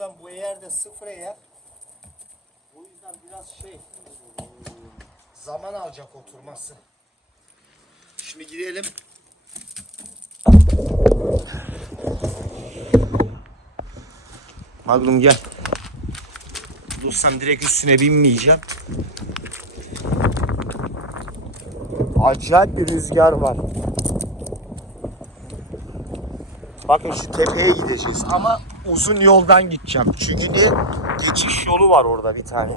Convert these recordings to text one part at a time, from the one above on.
Dostum bu eğer de sıfır eğer. O yüzden biraz şey zaman alacak oturması. Şimdi gidelim. Magnum gel. Dostum direkt üstüne binmeyeceğim. Acayip bir rüzgar var. Bakın şu tepeye gideceğiz ama uzun yoldan gideceğim. Çünkü de geçiş yolu var orada bir tane.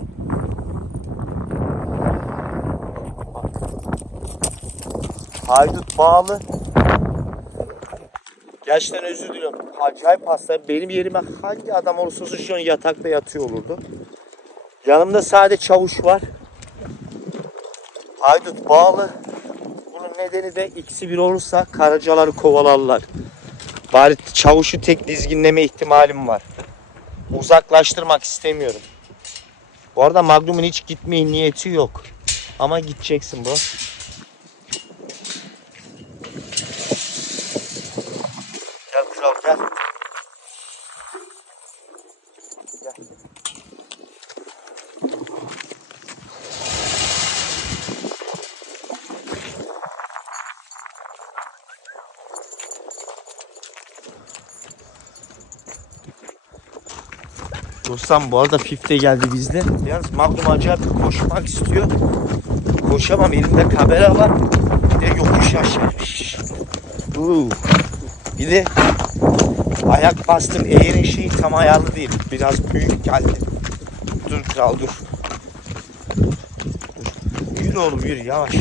Haydut bağlı. Gerçekten özür diliyorum. Acayip hasta. Benim yerime hangi adam olursa olsun şu an yatakta yatıyor olurdu. Yanımda sadece çavuş var. Haydut bağlı. Bunun nedeni de ikisi bir olursa karacaları kovalarlar. Bari çavuşu tek dizginleme ihtimalim var. Uzaklaştırmak istemiyorum. Bu arada Magnum'un hiç gitmeye niyeti yok. Ama gideceksin bro. Gel kral gel. Gel. Dostum bu arada Fifte geldi bizde. Yalnız Magnum acayip koşmak istiyor. Koşamam elimde kamera var. Bir de yokuş aşağı. Şşş. Uuu. Bir de ayak bastım eğerin şeyi tam ayarlı değil. Biraz büyük geldi. Dur kral dur. Dur. Yürü oğlum yürü yavaş.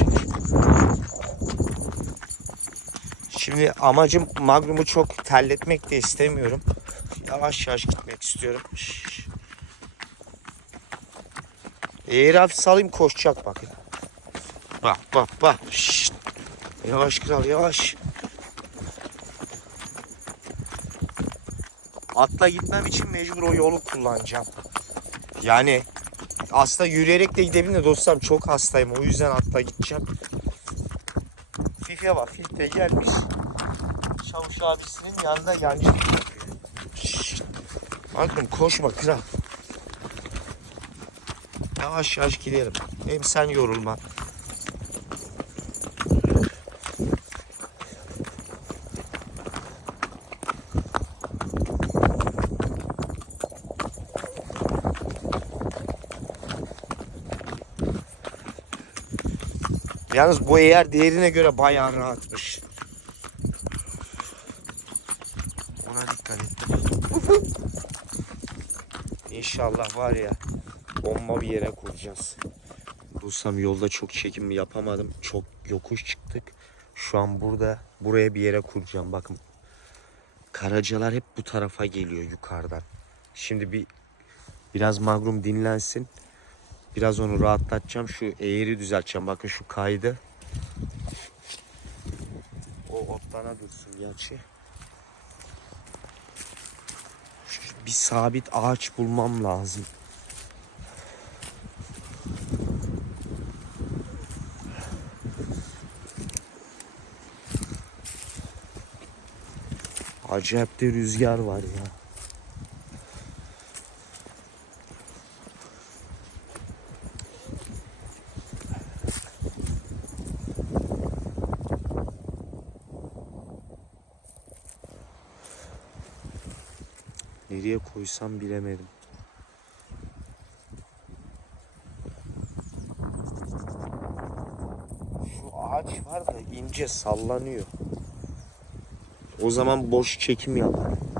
Şimdi amacım Magnum'u çok terletmek de istemiyorum. Yavaş yavaş gitmek istiyorum. Eğer hafif salayım koşacak bakın. Bak bak bak. Şşt. Yavaş kral yavaş. Atla gitmem için mecbur o yolu kullanacağım. Yani aslında yürüyerek de gidebilirim de dostlarım çok hastayım. O yüzden atla gideceğim. Fife bak Fife gelmiş. Çavuş abisinin yanında yancı. Bakın koşma kral. Yavaş yavaş gidelim. Hem sen yorulma. Yalnız bu eğer diğerine göre bayağı rahatmış. Ona dikkat ettim. İnşallah var ya bomba bir yere kuracağız. Bulsam yolda çok çekim yapamadım. Çok yokuş çıktık. Şu an burada buraya bir yere kuracağım. Bakın karacalar hep bu tarafa geliyor yukarıdan. Şimdi bir biraz magrum dinlensin. Biraz onu rahatlatacağım. Şu eğri düzelteceğim. Bakın şu kaydı. O otlana dursun gerçi. Bir sabit ağaç bulmam lazım. Acayip de rüzgar var ya. Nereye koysam bilemedim. Şu ağaç var da ince sallanıyor. O zaman boş çekim yapar.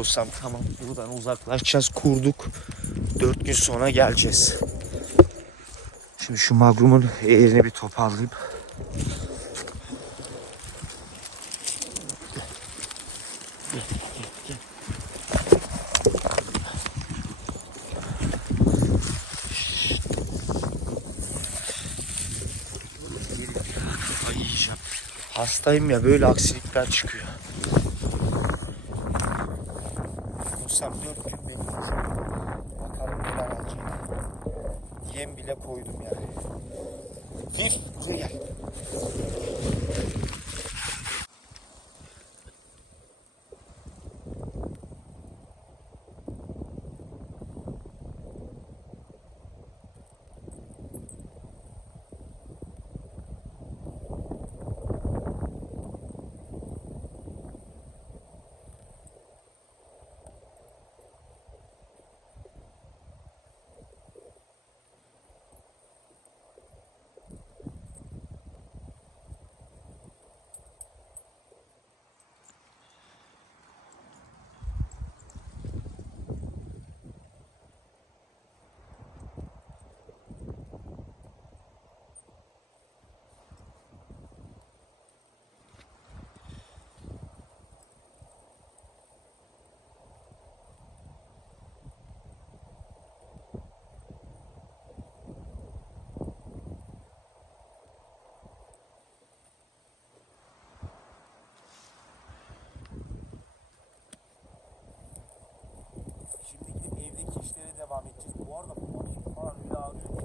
Dostum tamam buradan uzaklaşacağız. Kurduk. Dört gün sonra geleceğiz. Şimdi şu magrumun eğrini bir yiyeceğim. Hastayım ya böyle aksilikler çıkıyor. Devam edeceğiz. Bu arada bu makine falan öyle ağrıyor ki.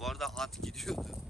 Bu arada at gidiyordu.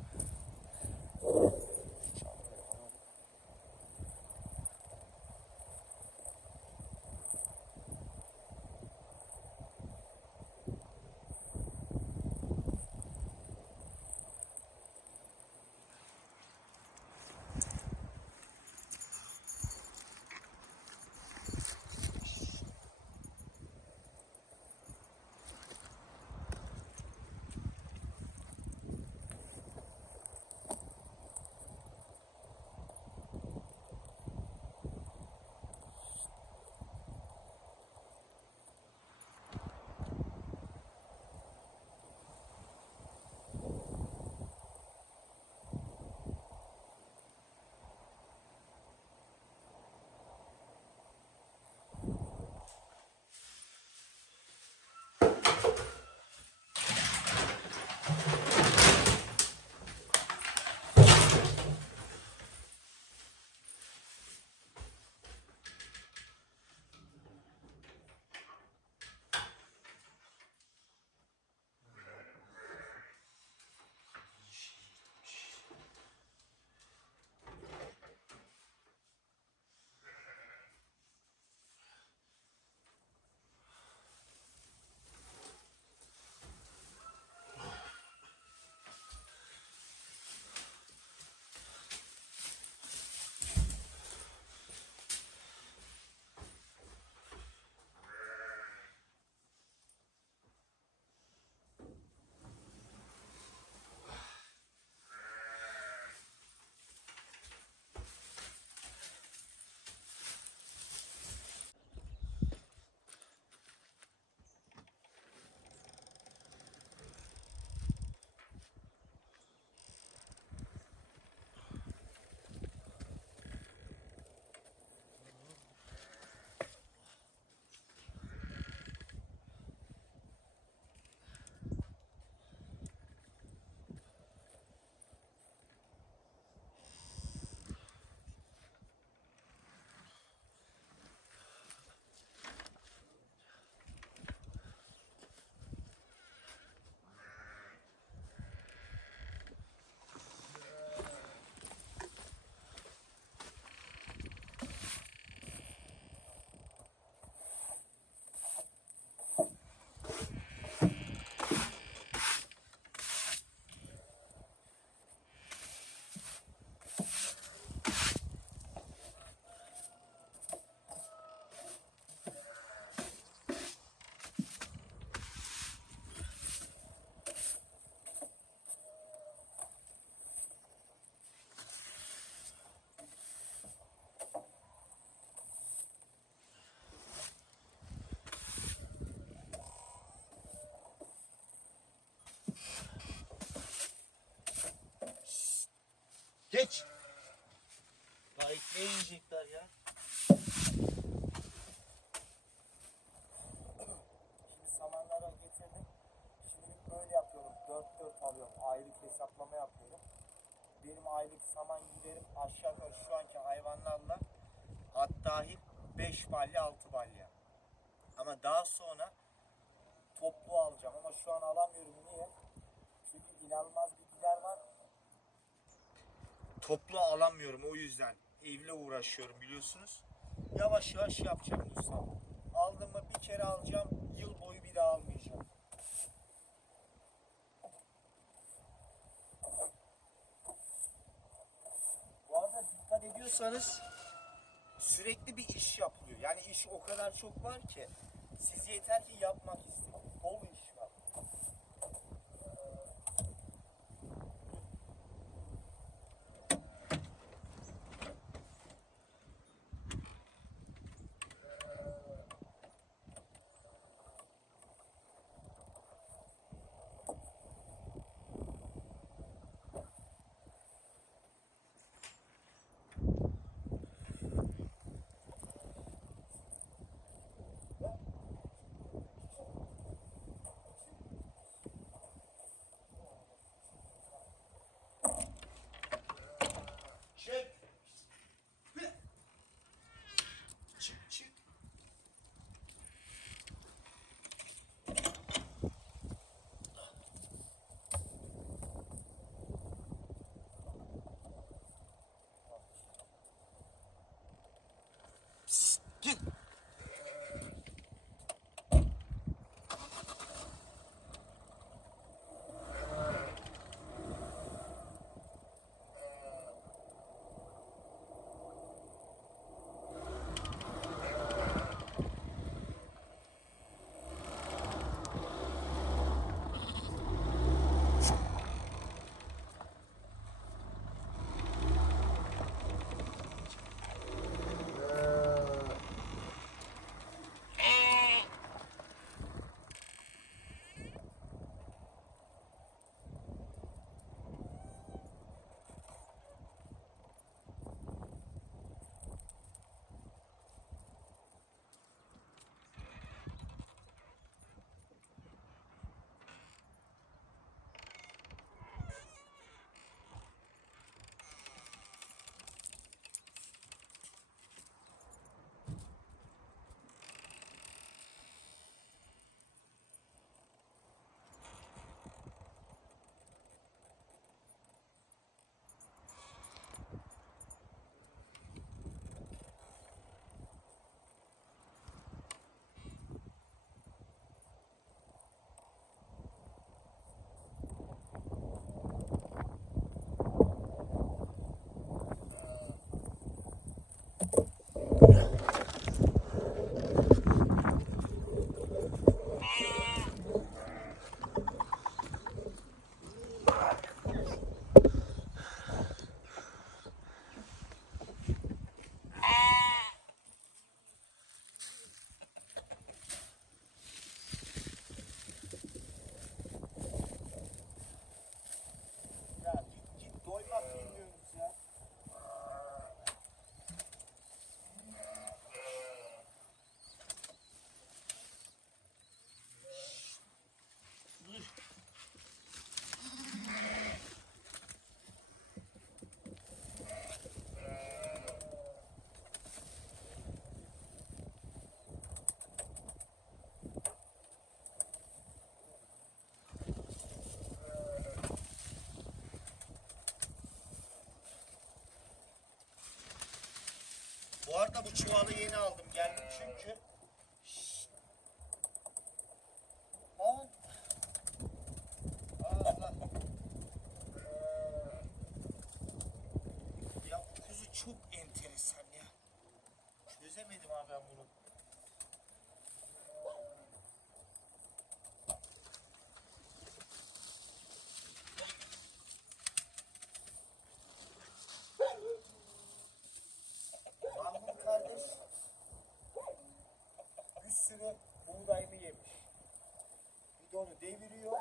Yiyecekler ya. Şimdi samanlara getirdim. Şimdi böyle yapıyorum. 4-4 alıyorum. Aylık hesaplama yapıyorum. Benim aylık saman giderim aşağı yukarı şu anki hayvanlarla at dahil 5 balya 6 balya. Ama daha sonra toplu alacağım ama şu an alamıyorum. Niye? Çünkü inanılmaz bilgiler var. Toplu alamıyorum o yüzden. Evle uğraşıyorum biliyorsunuz. Yavaş yavaş yapacağım Musa. Aldım mı bir kere alacağım. Yıl boyu bir daha almayacağım. Bu arada dikkat ediyorsanız sürekli bir iş yapılıyor. Yani iş o kadar çok var ki siz yeter ki yapmak isteyin. Good. Bu çuvalı yeni aldım. Geldim çünkü. Aa, Allah. Ya bu kuzu çok enteresan ya. Çözemedim abi ben bunu. Mahmut kardeş bir sürü buğdayımı yemiş. Bir de onu deviriyor.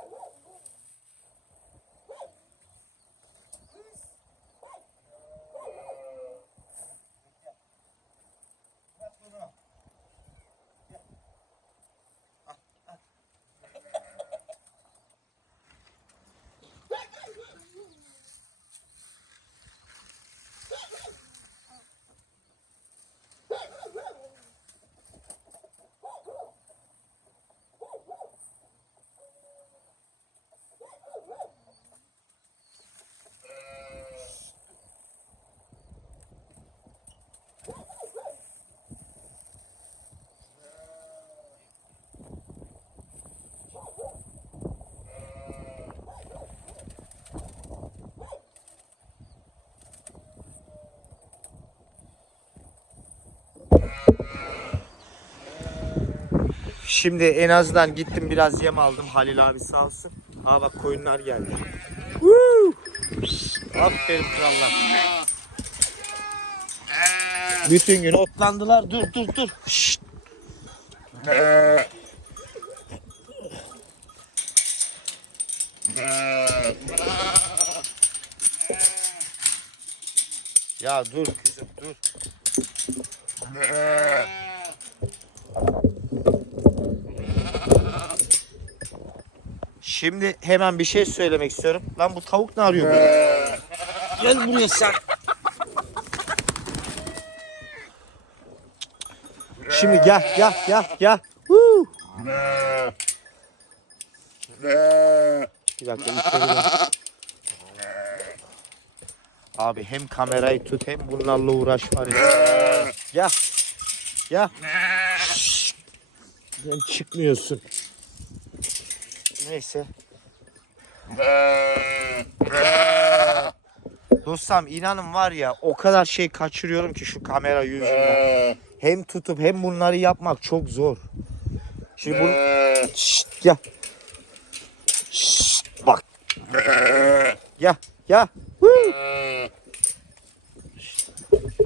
Şimdi en azından gittim biraz yem aldım Halil abi sağ olsun. Aa bak koyunlar geldi. Woo! Aferin krallar. Bütün gün otlandılar. Dur dur dur. Şşt. Ya dur kızım dur. Şimdi hemen bir şey söylemek istiyorum. Lan bu tavuk ne arıyor burada? Gel buraya sen. Şimdi gel gel gel gel. Woo! Bir dakika içeri gel. Abi hem kamerayı tut hem bunlarla uğraş var ya. Gel. Gel. Sen çıkmıyorsun. Neyse. Dostum inanın var ya o kadar şey kaçırıyorum ki şu kamera yüzünden. Hem tutup hem bunları yapmak çok zor. Şimdi bunu... Şşt, gel. Şşt, bak. Woo! Şşt.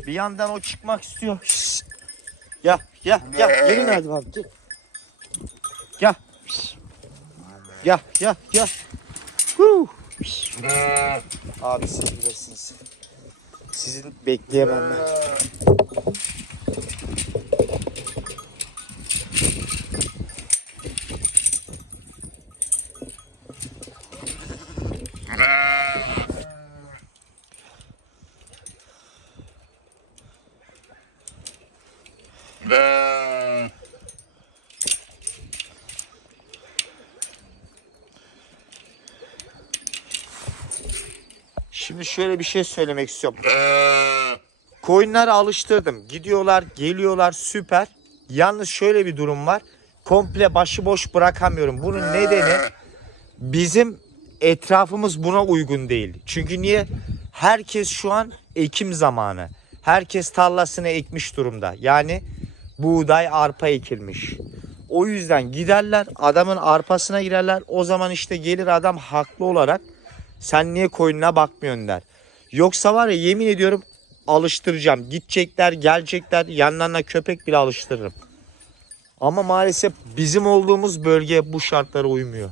Bir yandan o çıkmak istiyor. Şşt. Gel, gel, gel. Gelin hadi abi. Gel. Gel. Şşt. Gel, gel, gel. Şşt. Abi siz bilirsiniz. Sizin bekleyemem ben. Şimdi şöyle bir şey söylemek istiyorum. Koyunları alıştırdım. Gidiyorlar, geliyorlar süper. Yalnız şöyle bir durum var. Komple başıboş bırakamıyorum. Bunun nedeni bizim etrafımız buna uygun değil. Çünkü niye? Herkes şu an ekim zamanı. Herkes tarlasını ekmiş durumda. Yani buğday, arpa ekilmiş. O yüzden giderler adamın arpasına girerler. O zaman işte gelir adam haklı olarak sen niye koyununa bakmıyorsun der. Yoksa var ya yemin ediyorum alıştıracağım. Gidecekler, gelecekler. Yanlarına köpek bile alıştırırım. Ama maalesef bizim olduğumuz bölge bu şartlara uymuyor.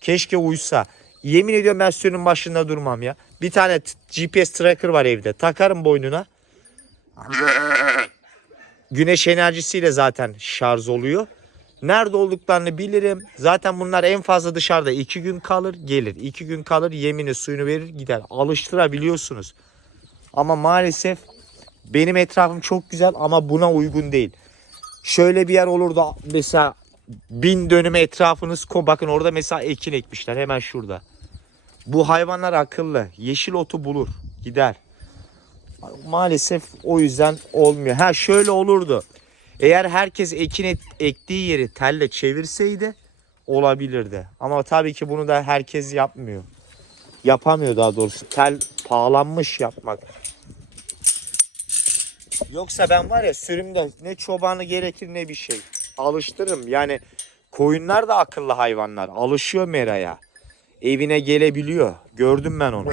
Keşke uysa. Yemin ediyorum ben suyunun başında durmam ya. Bir tane GPS tracker var evde. Takarım boynuna. Güneş enerjisiyle zaten şarj oluyor. Nerede olduklarını bilirim. Zaten bunlar en fazla dışarıda iki gün kalır gelir. iki gün kalır yemini suyunu verir gider. Alıştırabiliyorsunuz. Ama maalesef benim etrafım çok güzel ama buna uygun değil. Şöyle bir yer olur da mesela bin dönüm etrafınız ko bakın orada mesela ekin ekmişler hemen şurada. Bu hayvanlar akıllı. Yeşil otu bulur. Gider. Maalesef o yüzden olmuyor. Ha şöyle olurdu. Eğer herkes ekin et- ektiği yeri telle çevirseydi olabilirdi. Ama tabii ki bunu da herkes yapmıyor. Yapamıyor daha doğrusu. Tel pahalanmış yapmak. Yoksa ben var ya sürümde ne çobanı gerekir ne bir şey. Alıştırırım. Yani koyunlar da akıllı hayvanlar. Alışıyor meraya. Evine gelebiliyor. Gördüm ben onu.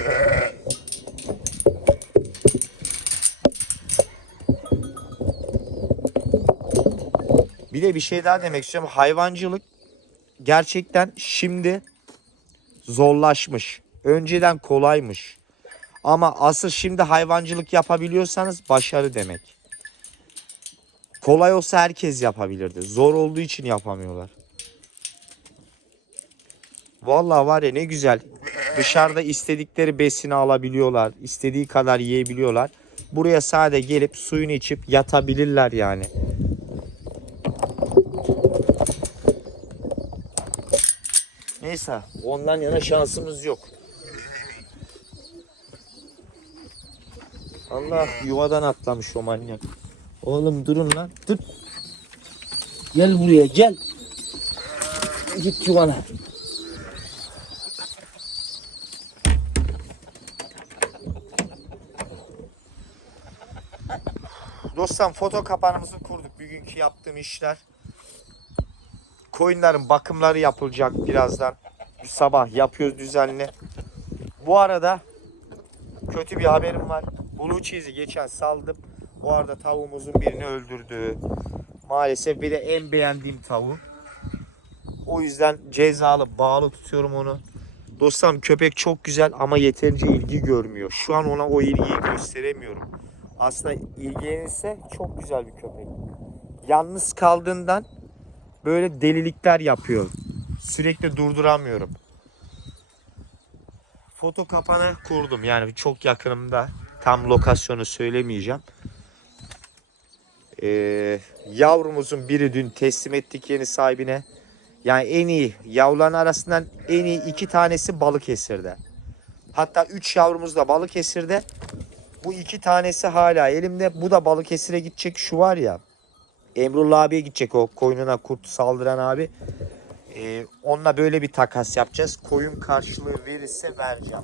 Bir de bir şey daha demek istiyorum. Hayvancılık gerçekten şimdi zorlaşmış. Önceden kolaymış. Ama asıl şimdi hayvancılık yapabiliyorsanız başarı demek. Kolay olsa herkes yapabilirdi. Zor olduğu için yapamıyorlar. Vallahi var ya ne güzel. Dışarıda istedikleri besini alabiliyorlar. istediği kadar yiyebiliyorlar. Buraya sade gelip suyunu içip yatabilirler yani. Neyse ondan yana şansımız yok. Allah yuvadan atlamış o manyak. Oğlum durun lan. Dur. Gel buraya gel. Git yuvana. Dostum foto kapanımızı kurduk. Bugünkü yaptığım işler. Koyunların bakımları yapılacak birazdan. Sabah yapıyoruz düzenli. Bu arada kötü bir haberim var. Blue Cheese'i geçen saldım. O arada tavuğumuzun birini öldürdü. Maalesef bir de en beğendiğim tavuğu. O yüzden cezalı bağlı tutuyorum onu. Dostum köpek çok güzel ama yeterince ilgi görmüyor. Şu an ona o ilgiyi gösteremiyorum. Aslında ilgilenirse çok güzel bir köpek. Yalnız kaldığından böyle delilikler yapıyor. Sürekli durduramıyorum. Foto kapanı kurdum. Yani çok yakınımda. Tam lokasyonu söylemeyeceğim. Ee, yavrumuzun biri dün teslim ettik yeni sahibine. Yani en iyi yavruların arasından en iyi iki tanesi Balıkesir'de. Hatta üç yavrumuz da Balıkesir'de. Bu iki tanesi hala elimde. Bu da Balıkesir'e gidecek. Şu var ya. Emrullah abiye gidecek o koyununa kurt saldıran abi. Ee, onunla böyle bir takas yapacağız. Koyun karşılığı verirse vereceğim.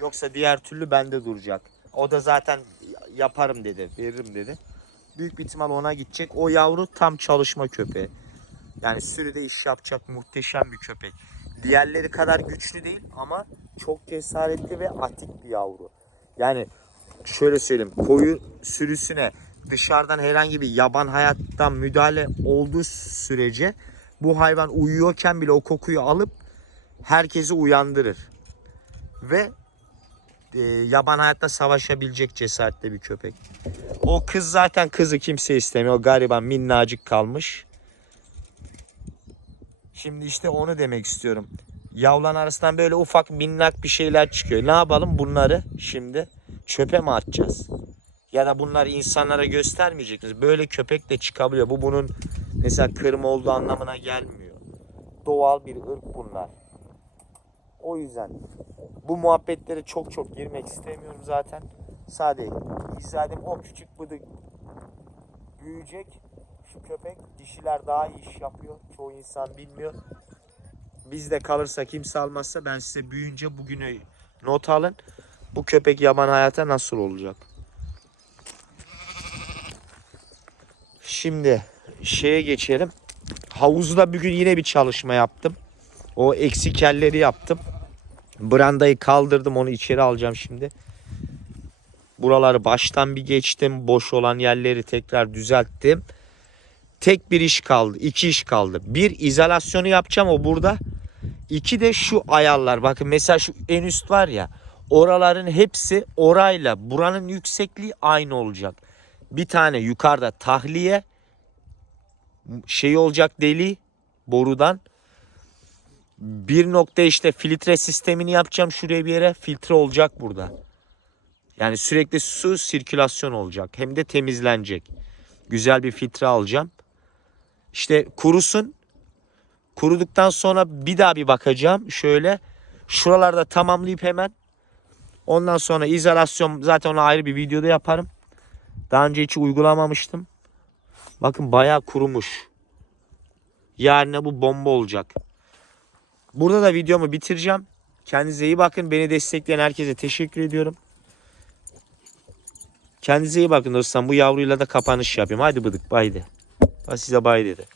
Yoksa diğer türlü bende duracak. O da zaten yaparım dedi. Veririm dedi. Büyük bir ihtimal ona gidecek. O yavru tam çalışma köpeği. Yani sürüde iş yapacak muhteşem bir köpek. Diğerleri kadar güçlü değil ama çok cesaretli ve atik bir yavru. Yani şöyle söyleyeyim koyu sürüsüne dışarıdan herhangi bir yaban hayattan müdahale olduğu sürece bu hayvan uyuyorken bile o kokuyu alıp herkesi uyandırır. Ve e, yaban hayatta savaşabilecek cesaretli bir köpek. O kız zaten kızı kimse istemiyor. Gariban minnacık kalmış. Şimdi işte onu demek istiyorum. Yavlan arasından böyle ufak minnak bir şeyler çıkıyor. Ne yapalım bunları şimdi? Çöpe mi atacağız? Ya da bunları insanlara göstermeyecek miyiz? Böyle köpek de çıkabiliyor. Bu bunun mesela kırma olduğu anlamına gelmiyor. Doğal bir ırk bunlar. O yüzden bu muhabbetlere çok çok girmek istemiyorum zaten. Sadece izah edeyim. O küçük bıdık büyüyecek. Şu köpek dişiler daha iyi iş yapıyor. Çoğu insan bilmiyor. Bizde kalırsa kimse almazsa ben size büyüyünce bugünü not alın. Bu köpek yaban hayata nasıl olacak? Şimdi şeye geçelim. Havuzda bugün yine bir çalışma yaptım. O eksik yerleri yaptım. Brandayı kaldırdım onu içeri alacağım şimdi. Buraları baştan bir geçtim. Boş olan yerleri tekrar düzelttim. Tek bir iş kaldı. iki iş kaldı. Bir izolasyonu yapacağım o burada. İki de şu ayarlar. Bakın mesela şu en üst var ya. Oraların hepsi orayla buranın yüksekliği aynı olacak. Bir tane yukarıda tahliye şey olacak deli borudan. Bir nokta işte filtre sistemini yapacağım şuraya bir yere. Filtre olacak burada. Yani sürekli su sirkülasyon olacak. Hem de temizlenecek. Güzel bir filtre alacağım. İşte kurusun. Kuruduktan sonra bir daha bir bakacağım. Şöyle şuralarda tamamlayıp hemen. Ondan sonra izolasyon zaten onu ayrı bir videoda yaparım. Daha önce hiç uygulamamıştım. Bakın bayağı kurumuş. Yarına bu bomba olacak. Burada da videomu bitireceğim. Kendinize iyi bakın. Beni destekleyen herkese teşekkür ediyorum. Kendinize iyi bakın dostlar. Bu yavruyla da kapanış yapayım. Hadi bıdık bay de. Ben size bay dedi.